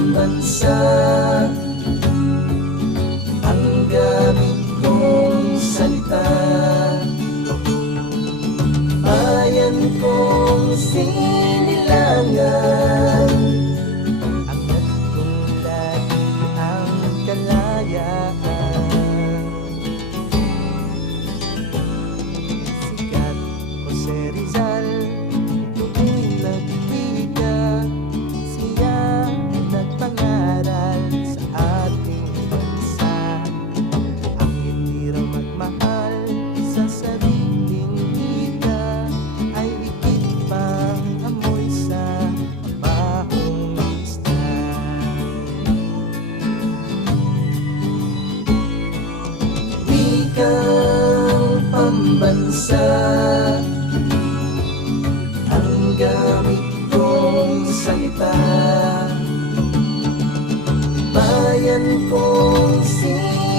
pambansa, ang gamit kong salita. Bayan kong sinilangan, Angat kong lagi ang kalayaan. Sikat Jose Rizal, tuwing nagtiga, siya ay nagpangaral sa ating bansa. Ang hindi raw magmahal sa sariling wika ay higit pang amoy sa mabahong isda. wikang pambansa, ang gamit kong salita. Bayan kong sinilangan,